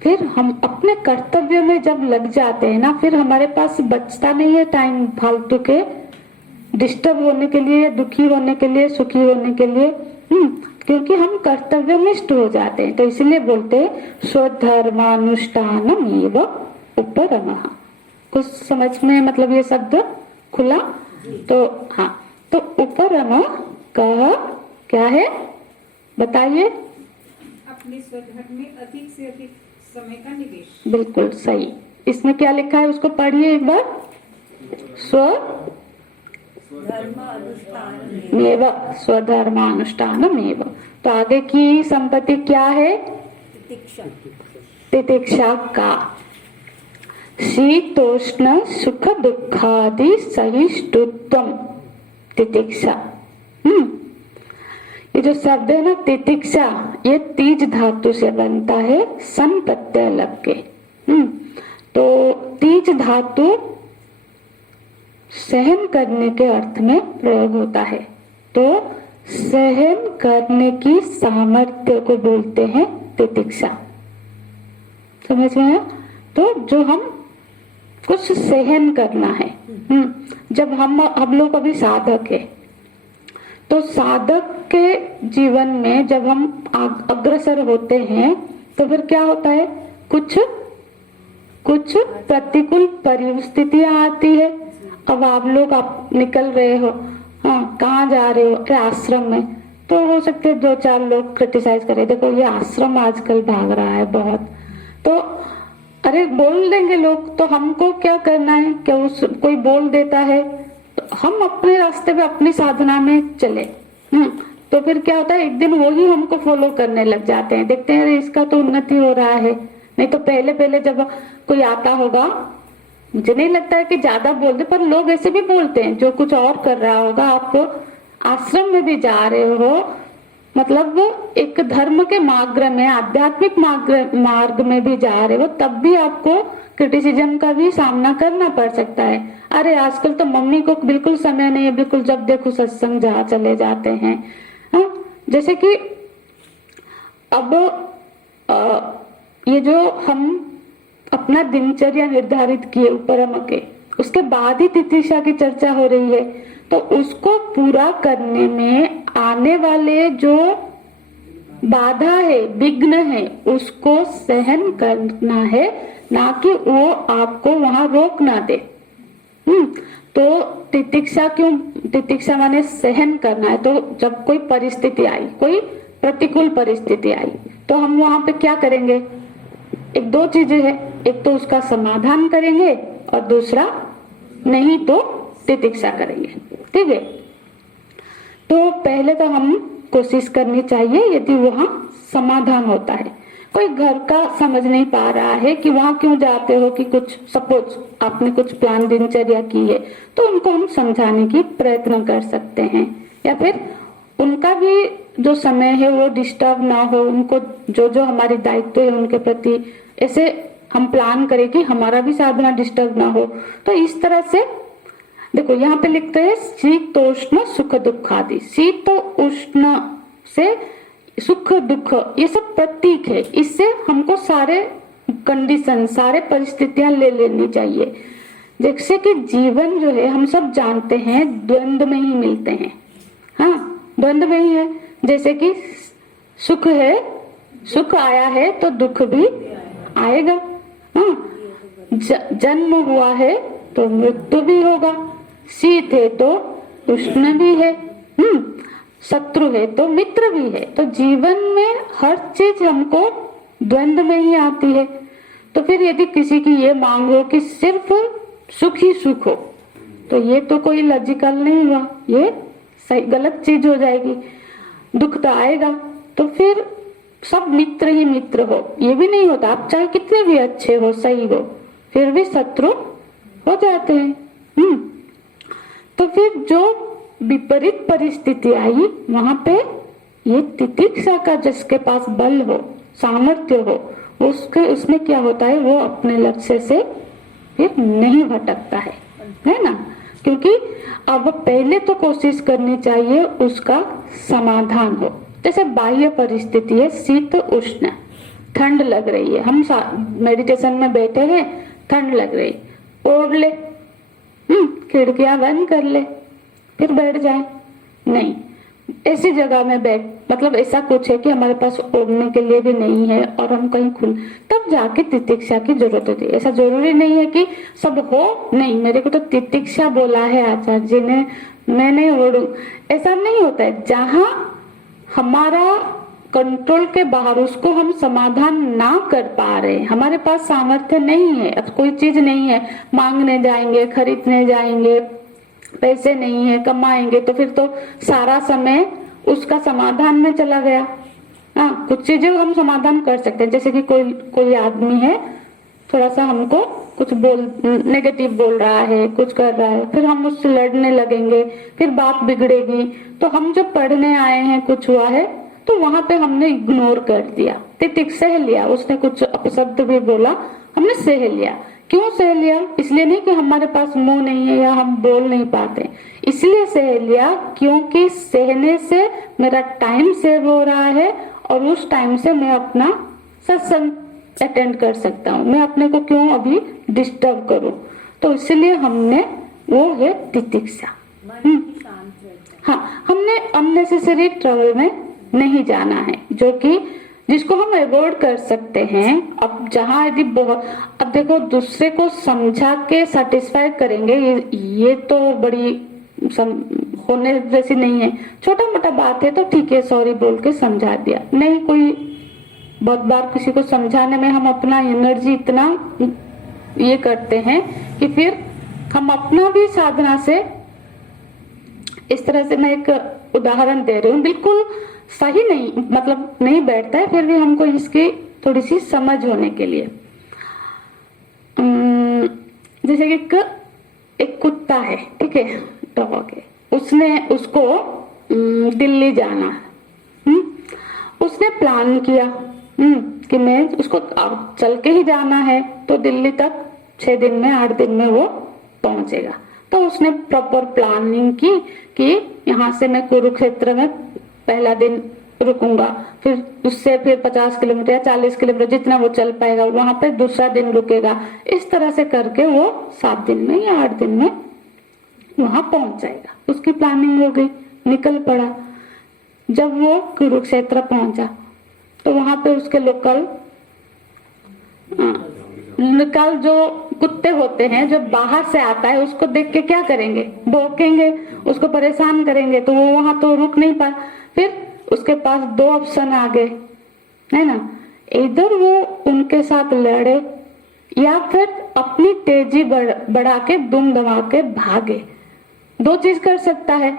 फिर हम अपने कर्तव्य में जब लग जाते हैं ना, फिर हमारे पास बचता नहीं है टाइम फालतू के डिस्टर्ब होने के लिए, दुखी होने के लिए, सुखी होने के लिए। क्योंकि हम कर्तव्यनिष्ठ हो जाते हैं। तो इसलिए बोलते हैं स्वधर्मानुष्ठानम एव उपरमः। कुछ समझ में मतलब ये शब्द खुला? तो हाँ, तो उपरम का क्या है बताइए? अपने स्वधर्म में अधिक से अधिक समय का निवेश। बिल्कुल सही। इसमें क्या लिखा है उसको पढ़िए एक बार। स्वधर्मानुष्ठानमेव। तो आगे की संपत्ति क्या है? तितिक्षा का शीतोष्ण सुख दुखादि सहिष्णुत्वम। तितिक्षा, ये जो शब्द है ना तितिक्षा, ये तीज धातु से बनता है, सन प्रत्यय लग के। तो तीज धातु सहन करने के अर्थ में प्रयोग होता है। तो सहन करने की सामर्थ्य को बोलते हैं तितिक्षा। समझ में आया? तो जो हम कुछ सहन करना है। जब हम लोग अभी साधक है, तो साधक के जीवन में जब हम अग्रसर होते हैं तो फिर क्या होता है, कुछ प्रतिकूल परिस्थितियां आती है। अब आप लोग निकल रहे हो, हाँ कहाँ जा रहे हो? अरे आश्रम में। तो हो सकते है 2-4 लोग क्रिटिसाइज करे, देखो ये आश्रम आजकल भाग रहा है बहुत, तो अरे बोल देंगे लोग, तो हमको क्या करना है? क्या कोई बोल देता है तो हम अपने रास्ते पे अपनी साधना में चले। तो फिर क्या होता है, एक दिन वो ही हमको फॉलो करने लग जाते हैं, देखते हैं इसका तो उन्नति हो रहा है। नहीं तो पहले जब कोई आता होगा, मुझे नहीं लगता है कि ज्यादा बोलते, पर लोग ऐसे भी बोलते हैं जो कुछ और कर रहा होगा। आप आश्रम में भी जा रहे हो, मतलब एक धर्म के मार्ग में, आध्यात्मिक मार्ग में भी जा रहे हो, तब भी आपको क्रिटिसिज्म का भी सामना करना पड़ सकता है। अरे आजकल तो मम्मी को बिल्कुल समय नहीं है, बिल्कुल जब देखो सत्संग जहाँ चले जाते हैं। जैसे कि अब ये जो हम अपना दिनचर्या निर्धारित किए उपरम के, उसके बाद ही तितिक्षा की चर्चा हो रही है, तो उसको पूरा करने में आने वाले जो बाधा है, विघ्न है, उसको सहन करना है, ना कि वो आपको वहां रोक ना दे। तो तितिक्षा क्यों? तितिक्षा माने सहन करना है। तो जब कोई परिस्थिति आई, कोई प्रतिकूल परिस्थिति आई, तो हम वहां पे क्या करेंगे? एक 2 चीजें है, एक तो उसका समाधान करेंगे और दूसरा नहीं तो तितिक्षा करेंगे। ठीक है। तो पहले तो हम कोशिश करनी चाहिए, यदि वहां समाधान होता है, कोई घर का समझ नहीं पा रहा है कि वहां क्यों जाते हो, कि कुछ सपोज आपने कुछ प्लान दिनचर्या की है, तो उनको हम समझाने की प्रयत्न कर सकते हैं, या फिर उनका भी जो समय है वो डिस्टर्ब ना हो, उनको जो हमारी दायित्व है उनके प्रति ऐसे हम प्लान करें कि हमारा भी साधना डिस्टर्ब ना हो। तो इस तरह से देखो यहाँ पे लिखते हैं शीतोष्ण सुख दुख आदि। शीत उष्ण से सुख दुख ये सब प्रतीक है। इससे हमको सारे कंडीशन, सारे परिस्थितियां ले लेनी चाहिए। जैसे कि जीवन जो है हम सब जानते हैं द्वंद्व में ही मिलते हैं। हाँ, द्वंद्व में ही है। जैसे कि सुख है, सुख आया है तो दुख भी आएगा। हाँ, जन्म हुआ है तो मृत्यु भी होगा। शीत है तो उष्ण भी है, शत्रु है तो मित्र भी है। तो जीवन में हर चीज हमको द्वंद्व में ही आती है। तो फिर यदि किसी की ये मांग हो कि सिर्फ सुख ही सुख हो, तो ये तो कोई लॉजिकल नहीं हुआ, ये सही गलत चीज हो जाएगी। दुख तो आएगा तो फिर सब मित्र ही मित्र हो, ये भी नहीं होता। आप चाहे कितने भी अच्छे हो, सही हो, फिर भी शत्रु हो जाते हैं। तो फिर जो विपरीत परिस्थिति आई वहां पे ये तितिक्षा का जिसके पास बल हो, सामर्थ्य हो, उसमें क्या होता है, वो अपने लक्ष्य से फिर नहीं भटकता है ना। क्योंकि अब पहले तो कोशिश करनी चाहिए उसका समाधान हो। जैसे बाह्य परिस्थिति है, शीत उष्ण, ठंड लग रही है, हम मेडिटेशन में बैठे हैं, ठंड लग रही, ओढ़ ले, खिड़कियां बंद कर ले, फिर बैठ जाए। नहीं, ऐसी जगह में बैठ, मतलब ऐसा कुछ है कि हमारे पास ओढ़ने के लिए भी नहीं है और हम कहीं तब जाके तितिक्षा की जरूरत होती है। ऐसा जरूरी नहीं है कि सब हो, नहीं मेरे को तो तितिक्षा बोला है आचार्य जी ने, मैं नहीं ओढ़ू, ऐसा नहीं होता है। जहां हमारा कंट्रोल के बाहर, उसको हम समाधान ना कर पा रहे, हमारे पास सामर्थ्य नहीं है, अब कोई चीज नहीं है, मांगने जाएंगे, खरीदने जाएंगे, पैसे नहीं है, कमाएंगे, तो फिर तो सारा समय उसका समाधान में चला गया। हाँ, कुछ चीजें हम समाधान कर सकते हैं। जैसे कि कोई आदमी है, थोड़ा सा हमको कुछ नेगेटिव बोल रहा है, कुछ कर रहा है, फिर हम उससे लड़ने लगेंगे, फिर बात बिगड़ेगी। तो हम जब पढ़ने आए हैं, कुछ हुआ है, तो वहां पे हमने इग्नोर कर दिया, सह लिया। उसने कुछ अपशब्द भी बोला, हमने सह लिया। क्यों सह लिया? इसलिए नहीं कि हमारे पास मुंह नहीं है या हम बोल नहीं पाते, इसलिए सह लिया क्योंकि सहने से मेरा टाइम सेव हो रहा है और उस टाइम से मैं अपना सत्संग अटेंड कर सकता हूँ। मैं अपने को क्यों अभी डिस्टर्ब करूं? तो इसलिए हमने, वो है तितिक्षा। हाँ, हमने अननेसेसरी ट्रबल में नहीं जाना है, जो कि जिसको हम अवॉइड कर सकते हैं। अब जहाँ यदि अब देखो, दूसरे को समझा के सेटिस्फाई करेंगे, ये तो बड़ी होने जैसी नहीं है। छोटा मोटा बात है तो ठीक है, सॉरी बोल के समझा दिया। नहीं, कोई बहुत बार किसी को समझाने में हम अपना एनर्जी इतना ये करते हैं कि फिर हम अपना भी साधना से, इस तरह से मैं एक उदाहरण दे रही हूँ, बिल्कुल सही नहीं, मतलब नहीं बैठता है, फिर भी हमको इसकी थोड़ी सी समझ होने के लिए। जैसे कि एक कुत्ता है, ठीक है, डॉग है, उसको दिल्ली जाना, उसने प्लान किया कि मैं उसको चल के ही जाना है, तो दिल्ली तक 6 दिन में 8 दिन में वो पहुंचेगा। तो उसने प्रॉपर प्लानिंग की कि यहाँ से मैं कुरुक्षेत्र में पहला दिन रुकूंगा, फिर उससे फिर 50 किलोमीटर या 40 किलोमीटर जितना वो चल पाएगा वहां पे दूसरा दिन रुकेगा। इस तरह से करके वो 7 दिन में या 8 दिन में वहां पहुंच जाएगा। उसकी प्लानिंग हो गई, निकल पड़ा। जब वो कुरुक्षेत्र पहुंचा तो वहां पे उसके लोकल जो कुत्ते होते हैं, जो बाहर से आता है, उसको देख के क्या करेंगे? भौंकेंगे, उसको परेशान करेंगे। तो वो वहां तो रुक नहीं पाया। फिर उसके पास 2 ऑप्शन आ गए, है ना, इधर वो उनके साथ लड़े या फिर अपनी तेजी बढ़ा के दुम दबा के भागे। 2 चीज कर सकता है।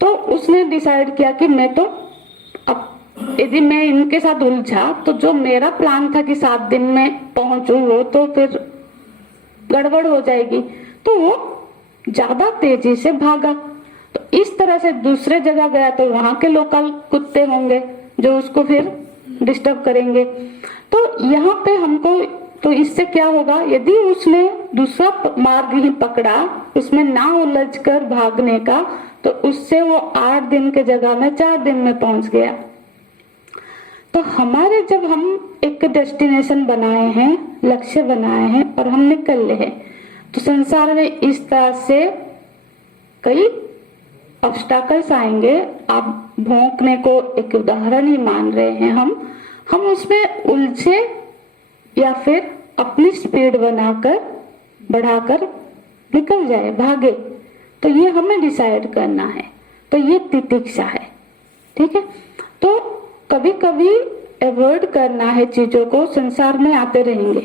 तो उसने डिसाइड किया कि मैं तो अब यदि मैं इनके साथ उलझा तो जो मेरा प्लान था कि 7 दिन में पहुंचू, वो तो फिर गड़बड़ हो जाएगी। तो वो ज्यादा तेजी से भागा। तो इस तरह से दूसरे जगह गया तो वहां के लोकल कुत्ते होंगे जो उसको फिर डिस्टर्ब करेंगे। तो यहाँ पे हमको तो इससे क्या होगा, यदि उसने दूसरा मार्ग ही पकड़ा, उसमें ना उलझ कर भागने का, तो उससे वो 8 दिन के जगह में 4 दिन में पहुंच गया। तो हमारे जब हम एक डेस्टिनेशन बनाए हैं, लक्ष्य बनाए हैं और हम निकल रहे हैं, तो संसार में इस तरह से कई ऑब्स्टाकल्स आएंगे। आप भौंकने को एक उदाहरण ही मान रहे हैं, हम उसमें उलझे या फिर अपनी स्पीड बनाकर बढ़ाकर निकल जाए, भागे, तो ये हमें डिसाइड करना है। तो ये तितिक्षा है, ठीक है। तो कभी कभी अवॉइड करना है चीजों को, संसार में आते रहेंगे।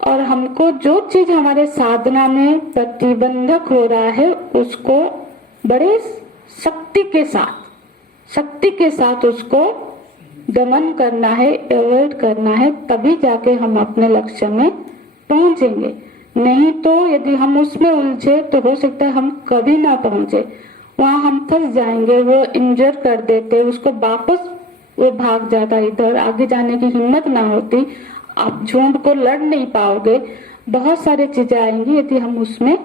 और हमको जो चीज हमारे साधना में प्रतिबंधक हो रहा है उसको बड़े शक्ति के साथ उसको दमन करना है, अवॉइड करना है, तभी जाके हम अपने लक्ष्य में पहुंचेंगे। नहीं तो यदि हम उसमें उलझे तो हो सकता है हम कभी ना पहुंचे, वहां हम फंस जाएंगे, वो इंजर कर देते, उसको वापस वो भाग जाता, इधर आगे जाने की हिम्मत ना होती, आप झुंड को लड़ नहीं पाओगे, बहुत सारी चीजें आएंगी यदि हम उसमें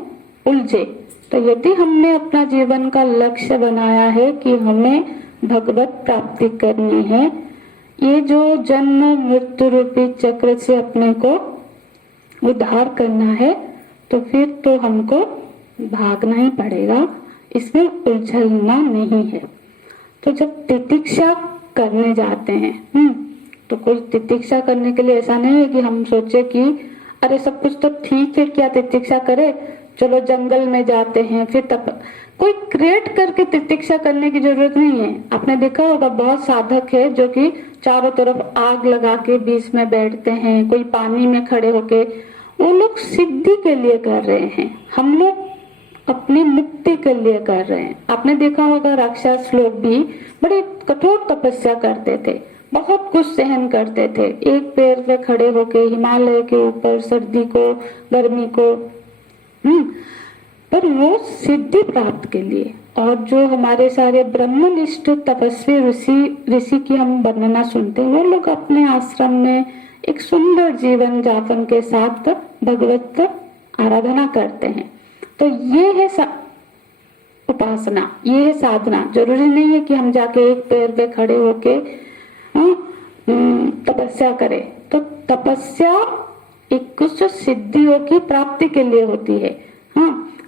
उलझे। तो यदि हमने अपना जीवन का लक्ष्य बनाया है कि हमें भगवत प्राप्ति करनी है, ये जो जन्म मृत्यु रूपी चक्र से अपने को उद्धार करना है, तो फिर तो हमको भागना ही पड़ेगा, इसमें उलझना नहीं है। तो जब तितिक्षा करने जाते हैं, तो कोई तितिक्षा करने के लिए ऐसा नहीं है कि हम सोचे कि अरे सब कुछ तो ठीक है, क्या तितिक्षा करे, चलो जंगल में जाते हैं फिर तप। कोई क्रिएट करके तितिक्षा करने की जरूरत नहीं है। आपने देखा होगा बहुत साधक है जो कि चारों तरफ आग लगा के बीच में बैठते हैं, कोई पानी में खड़े होके, वो लोग सिद्धि के लिए कर रहे हैं, हम लोग अपनी मुक्ति के लिए कर रहे हैं। आपने देखा होगा राक्षस लोग भी बड़े कठोर तपस्या करते थे, बहुत कुछ सहन करते थे, एक पैर पे खड़े होके हिमालय के ऊपर सर्दी को गर्मी को, पर वो सिद्धि प्राप्त के लिए। और जो हमारे सारे ब्रह्मनिष्ठ तपस्वी ऋषि की हम वर्णना सुनते हैं, वो लोग अपने आश्रम में एक सुंदर जीवन यापन के साथ भगवत आराधना करते हैं। तो ये है उपासना, ये है साधना। जरूरी नहीं है कि हम जाके एक पैर पे खड़े होके तपस्या करें। तो तपस्या एक कुछ सिद्धियों की प्राप्ति के लिए होती है,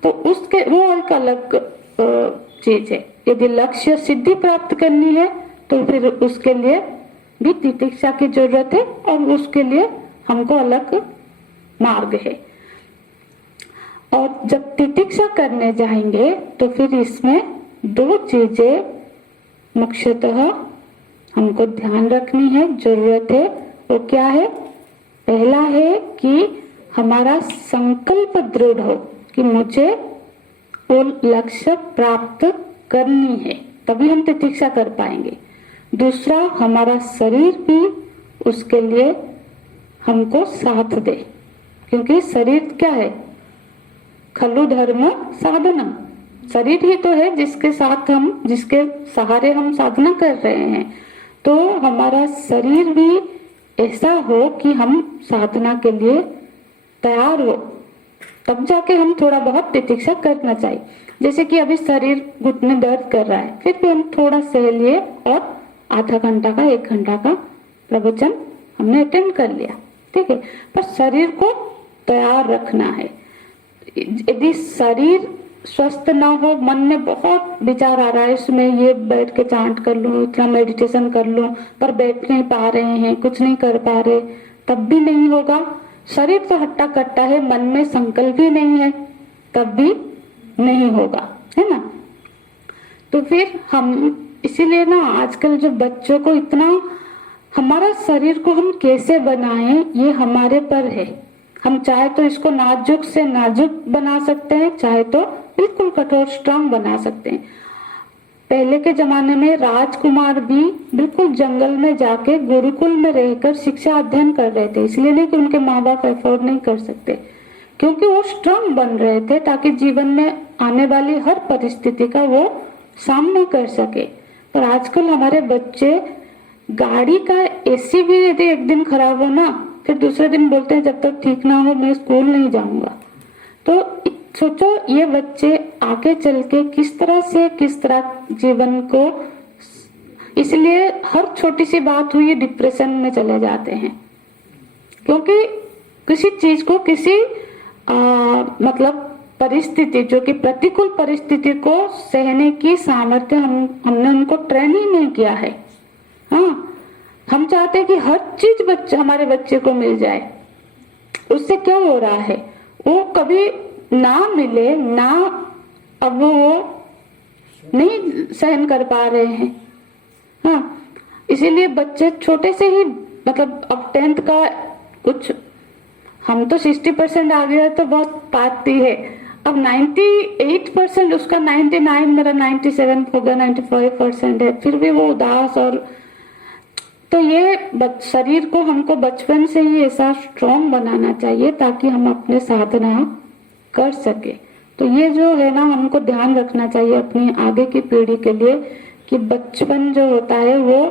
तो उसके वो एक अलग चीज है। यदि लक्ष्य सिद्धि प्राप्त करनी है तो फिर उसके लिए भी तितिक्षा की जरूरत है, और उसके लिए हमको अलग मार्ग है। और जब तितिक्षा करने जाएंगे तो फिर इसमें 2 चीजें मुख्यतः हमको ध्यान रखनी है, जरूरत है। वो क्या है? पहला है कि हमारा संकल्प दृढ़ हो कि मुझे वो लक्ष्य प्राप्त करनी है, तभी हम तितिक्षा कर पाएंगे। दूसरा, हमारा शरीर भी उसके लिए हमको साथ दे, क्योंकि शरीर क्या है? खलु धर्म साधना, शरीर ही तो है जिसके सहारे हम साधना कर रहे हैं। तो हमारा शरीर भी ऐसा हो कि हम साधना के लिए तैयार हो, तब जाके हम थोड़ा बहुत तितिक्षा करना चाहिए। जैसे कि अभी शरीर घुटने दर्द कर रहा है, फिर भी हम थोड़ा सह लिए और आधा घंटा का 1 घंटा का प्रवचन हमने अटेंड कर लिया, ठीक है। पर शरीर को तैयार रखना है। यदि शरीर स्वस्थ ना हो, मन में बहुत विचार आ रहा है, इसमें ये बैठ के चांट कर लूं, इतना मेडिटेशन कर लूं, पर बैठ नहीं पा रहे हैं, कुछ नहीं कर पा रहे, तब भी नहीं होगा। शरीर तो हट्टा कट्टा है, मन में संकल्प ही नहीं है, तब भी नहीं होगा, है ना। तो फिर हम इसीलिए ना आजकल जो बच्चों को इतना, हमारा शरीर को हम कैसे बनाएं ये हमारे पर है। हम चाहे तो इसको नाजुक से नाजुक बना सकते हैं, चाहे तो बिल्कुल कठोर स्ट्रांग बना सकते हैं। पहले के जमाने में राजकुमार भी बिल्कुल जंगल में जाके गुरुकुल में रहकर शिक्षा अध्ययन कर रहे थे, इसलिए नहीं कि उनके माँ बाप अफोर्ड नहीं कर सकते, क्योंकि वो स्ट्रांग बन रहे थे ताकि जीवन में आने वाली हर परिस्थिति का वो सामना कर सके। पर आजकल हमारे बच्चे, गाड़ी का एसी भी यदि एक दिन खराब हो ना फिर दूसरे दिन बोलते हैं जब तक ठीक ना हो मैं स्कूल नहीं जाऊंगा। तो सोचो ये बच्चे आगे चल के किस तरह जीवन को, इसलिए हर छोटी सी बात हुई डिप्रेशन में चले जाते हैं, क्योंकि किसी चीज को मतलब परिस्थिति जो कि प्रतिकूल परिस्थिति को सहने की सामर्थ्य हमने उनको ट्रेन ही नहीं किया है। हाँ, हम चाहते हैं कि हर चीज हमारे बच्चे को मिल जाए। उससे क्या हो रहा है, वो कभी ना मिले ना, अब वो नहीं सहन कर पा रहे हैं। हाँ, इसीलिए बच्चे छोटे से ही, मतलब अब 10th का कुछ, हम तो 60% आ गया तो बहुत पाती है, अब 98% उसका 99, मेरा 97 होगा, 95% है, फिर भी वो उदास। और तो ये शरीर को हमको बचपन से ही ऐसा स्ट्रॉन्ग बनाना चाहिए ताकि हम अपने साधना कर सके। तो ये जो है ना, हमको ध्यान रखना चाहिए अपनी आगे की पीढ़ी के लिए कि बचपन जो होता है वो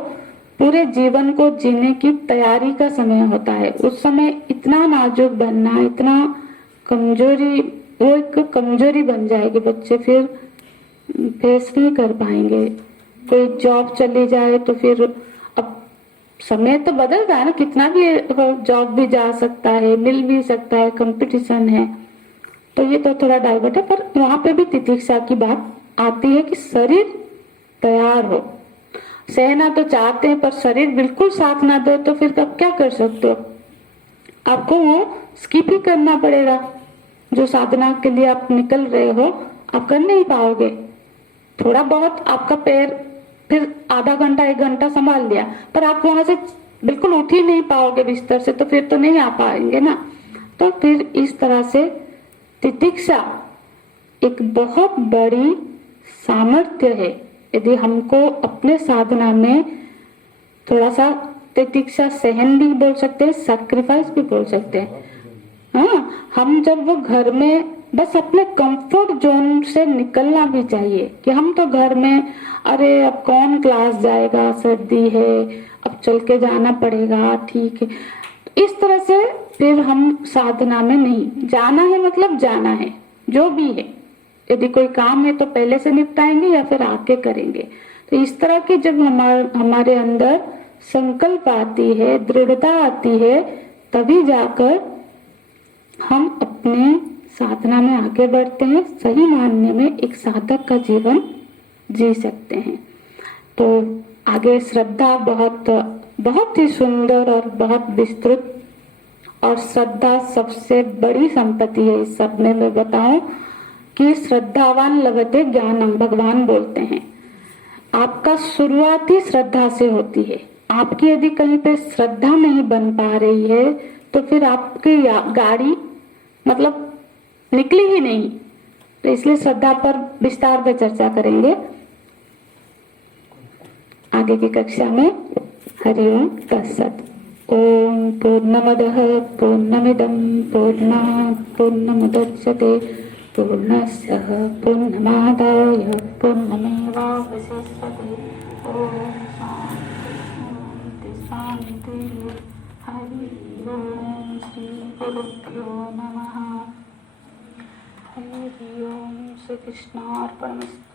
पूरे जीवन को जीने की तैयारी का समय होता है। उस समय इतना नाजुक बनना, इतना कमजोरी, वो एक कमजोरी बन जाएगी, बच्चे फिर फेस नहीं कर पाएंगे। कोई जॉब चली जाए तो फिर, अब समय तो बदलता है ना, कितना भी जॉब भी जा सकता है, मिल भी सकता है, कंपटीशन है, तो ये तो थोड़ा डाइवर्ट है। पर वहां पे भी तितिक्षा की बात आती है कि शरीर तैयार हो। सहना तो चाहते हैं पर शरीर बिल्कुल साथ ना दो तो फिर तब क्या कर सकते हो, आपको वो स्किप ही करना पड़ेगा। जो साधना के लिए आप निकल रहे हो आप कर नहीं पाओगे। थोड़ा बहुत आपका पैर फिर आधा घंटा 1 घंटा संभाल लिया, पर आप वहां से बिल्कुल उठ ही नहीं पाओगे बिस्तर से, तो फिर तो नहीं आ पाएंगे ना। तो फिर इस तरह से तितिक्षा एक बहुत बड़ी सामर्थ्य है। यदि हमको अपने साधना में थोड़ा सा तितिक्षा सहन भी बोल सकते हैं, सैक्रिफाइस भी बोल सकते हैं। हाँ, हम जब वो घर में बस अपने कंफर्ट जोन से निकलना भी चाहिए कि हम तो घर में, अरे अब कौन क्लास जाएगा, सर्दी है, अब चल के जाना पड़ेगा, ठीक है, इस तरह से फिर हम साधना में नहीं जाना है। मतलब जाना है जो भी है, यदि कोई काम है तो पहले से निपटाएंगे या फिर आके करेंगे। तो इस तरह की जब हमारे अंदर संकल्प आती है, दृढ़ता आती है, तभी जाकर हम अपने साधना में आगे बढ़ते हैं, सही मानने में एक साधक का जीवन जी सकते हैं। तो आगे श्रद्धा बहुत ही सुंदर और बहुत विस्तृत, और श्रद्धा सबसे बड़ी संपत्ति है इस सब में। मैं बताऊं कि श्रद्धावान लभते ज्ञानम, भगवान बोलते हैं। आपका शुरुआत ही श्रद्धा से होती है। आपकी यदि कहीं पे श्रद्धा नहीं बन पा रही है तो फिर आपकी गाड़ी मतलब निकली ही नहीं। तो इसलिए श्रद्धा पर विस्तार में चर्चा करेंगे आगे की कक्षा में। हरिओम तत्सत। ओम पूर्णमदः पूर्णमिदं पूर्णात् पूर्णमुदच्यते पूर्णस्य पूर्णमादाय पूर्णमेवावशिष्यते। ओम शांति शांति। हरि ओम श्री गुरुभ्यो नमः। हरि ओम। श्री कृष्णार्पणमस्तु।